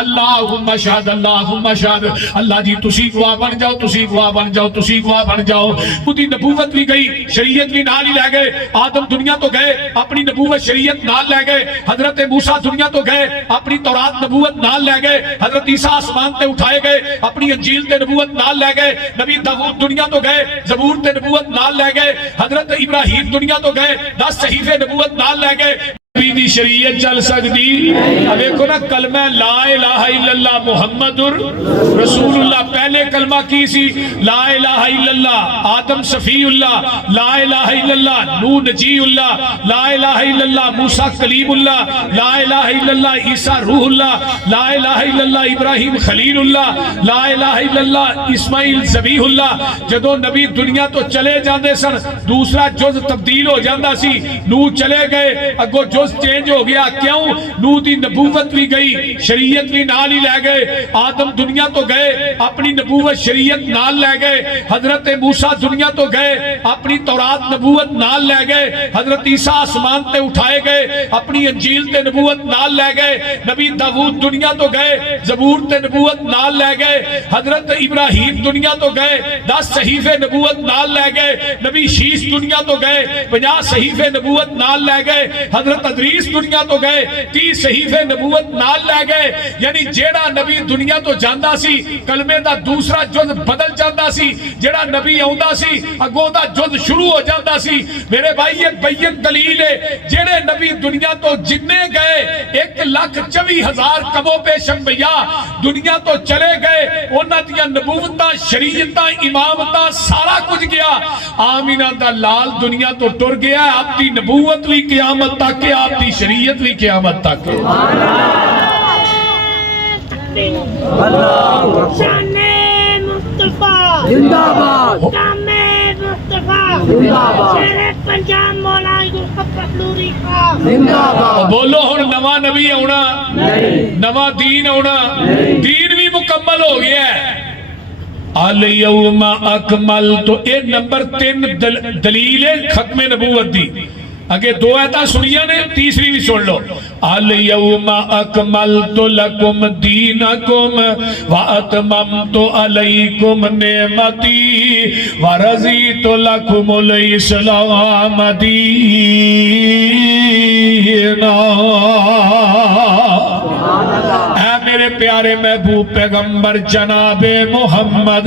اللہم اشہد اللہم اشہد اللہ جی تسی گواہ بن جاؤ تسی گواہ بن جاؤ تسی گواہ بن جاؤ. خودی نبوت بھی گئی شریعت بھی نال ہی لے گئے. آدم دنیا تو گئے اپنی نبوت شریعت نال لے گئے. حضرت موسیٰ دنیا تو گئے اپنی تورات نبوت نال لے گئے. حضرت عیسیٰ آسمان تے اٹھائے گئے اپنی انجیل تے نبوت نال لے گئے. نبی داؤد دنیا تو گئے زبور تے نبوت نال لے گئے. حضرت ابراہیم دنیا تو گئے 10 صحیفے نبوت نال لے گئے. نبی دی شریعت چل سکتی. اب ایکو نا کلمہ لا الہ الا اللہ محمد رسول اللہ. پہلے کلمہ کی سی لا الہ الا اللہ آدم صفی اللہ, لا الہ الا اللہ نوح نجی اللہ, لا الہ الا اللہ موسیٰ کلیم اللہ, لا الہ الا اللہ عیسیٰ روح اللہ, لا الہ الا اللہ ابراہیم خلیل اللہ, لا الہ الا اللہ اسماعیل ذبیح اللہ. جدو نبی دنیا تو چلے جاندے سن دوسرا جز تبدیل ہو جاندہ سی. نوح چلے گئے اگو جز چینج ہو گیا. کیوں؟ نوح دی نبوت بھی گئی شریعت بھی نال ہی لے گئے. آدم دنیا تو گئے اپنی نبوت شریعت نال لے گئے. حضرت موسیٰ دنیا تو گئے اپنی تورات نبوت نال لے گئے. حضرت عیسیٰ آسمان تے اٹھائے گئے اپنی انجیل تے نبوت نال لے گئے. نبی داؤد دنیا تو گئے زبور تے نبوت نال لے گئے. حضرت ابراہیم دنیا تو گئے 10 صحیفے نبوت نال لے گئے. نبی شیش دنیا تو گئے 50 صحیفے نبوت نال لے گئے. حضرت ادریس دنیا تو گئے 30 صحیفے نبوت نال لے گئے. یعنی جیڑا نبی دنیا تو جاندہ سی کلمے دا دوسرا جز بدل جاندہ سی. جیڑا نبی آؤندہ سی اگوں دا جز شروع ہو جاندہ سی. میرے بھائی یہ بین دلیل ہے. جیڑے نبی دنیا تو جتنے گئے 1,24,000 کمو پیش انبیاء دنیا تو چلے گئے. انہاں دیاں نبوتاں شریعتاں امامتاں سارا کچھ گیا. آمینہ دا لال دنیا تو ٹر گیا. آپ دی نبوت بھی قیامت تک, آپ دی شریعت بھی قیامت تک. شان مصطفیٰ زندہ باد, شان مصطفیٰ زندہ باد, شیر پنجاب مولا پخلوری کا زندہ باد. بولو ہن نواں نبی ہونا نواں دین ہونا. دین بھی مکمل ہو گیا ہے. الیوم اکملت اے نمبر 3 دلیل ختم نبوت دی. اگے 2 آیتاں سنیاں نے تیسری بھی سن لو. الیوم اکملت لکم دینکم واتممت علیکم نعمتی ورضیت لکم الاسلام دینا. اے میرے پیارے محبوب پیغمبر جناب محمد,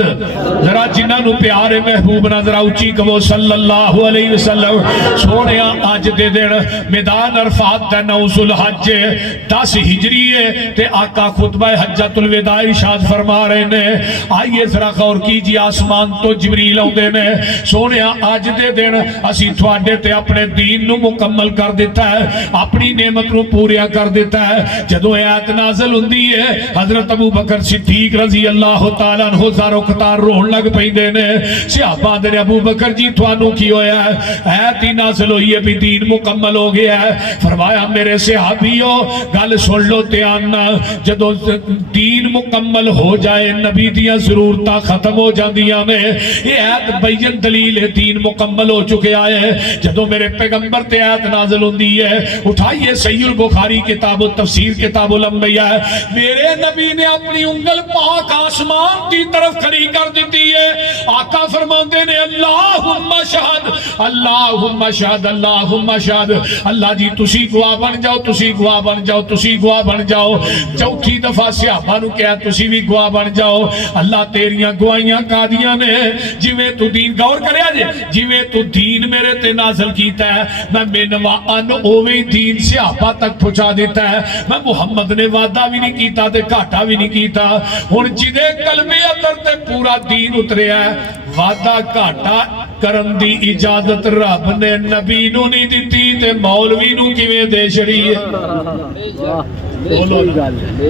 ذرا جنہاں نو پیارے محبوب نہ ذرا اونچی کہو صلی اللہ علیہ وسلم. سونیا آج دے دن میدان عرفات دا 9 ذوالحج 10 ہجری ہے تے آقا خطبہ حجۃ الوداع ارشاد فرما رہے نے. آئیے ذرا غور کیجئے آسمان تو جبریل آؤندے نے. سونیا آج دے دن اسی تھوڑے تے اپنے دین نو مکمل کر دیتا ہے, اپنی نعمت نو پوریا کر دیتا ہے. جدو آیت نازل ہوندی ہے حضرت ابو بکر صدیق رضی اللہ تعالیٰ عنہ زارو قطار روحن لگ پہندے نے. صحابہ دے ابو بکر جی توانو کی ہویا ہے, آیت ہی نازل ہوئی ہے بھی دین مکمل ہو گیا ہے. فرمایا میرے صحابیوں گل سن لو دھیان, جدو دین مکمل ہو جائے نبی دیاں ضرورتاں ختم ہو جاندیاں نے. یہ آیت بین دلیل ہے دین مکمل ہو چکے آئے. جدو میرے پیغمبر تے آیت نازل ہوندی ہے اٹھائیے صحیح البخاری کتاب التفسیر کتاب الانبیاء. میرے نبی نے اپنی انگل پاک آسمان کی طرف کھڑی کر دیتی ہے. آقا فرماندے نے اللہم شہد اللہم شہد اللہم شہد. اللہ جی تسی گواہ بن جاؤ تسی گواہ بن جاؤ تسی گواہ بن جاؤ. چوتھی دفعہ صحابہ نو کہا تسی بھی گواہ بن جاؤ. اللہ تیریاں گواہیاں قادیاں نے جویں تو دین غور کریا جے جویں تو دین میرے تے نازل کیتا ہے میں منوان اوویں دین صحابہ تک پہنچا دیتا ہے. میں محمد نے وعدہ بھی نہیں کیتا تے گھاٹا بھی نہیں کیتا. ہن جدے کلمے اندر تے پورا دین اتریا ہے وعدہ گھاٹا کرن دی اجازت رب نے نبی نو نہیں دیتی تے مولوی نو کیویں دے چھڑی ہے. بولو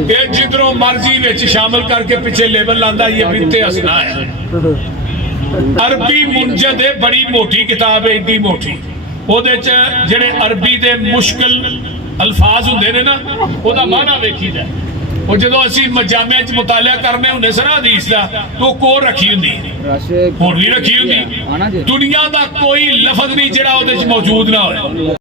کہ جدروں مرضی وچ شامل کر کے پیچھے لیبل لاندا یہ بنت اسنا ہے. عربی منجد ہے بڑی موٹی کتاب ہے ایڈی موٹی. او دے چ جڑے عربی دے مشکل الفاظ ہوندے نے نا او دا معنی ویکھی جائے. اور جدو اسی جامعہ چ مطالعہ کرنے ہوندے سن حدیث دا تو کو رکھی ہوندی ہن بھی رکھی ہوندی. دنیا دا کوئی لفظ نہیں جڑا او دے چ موجود نہ ہوئے.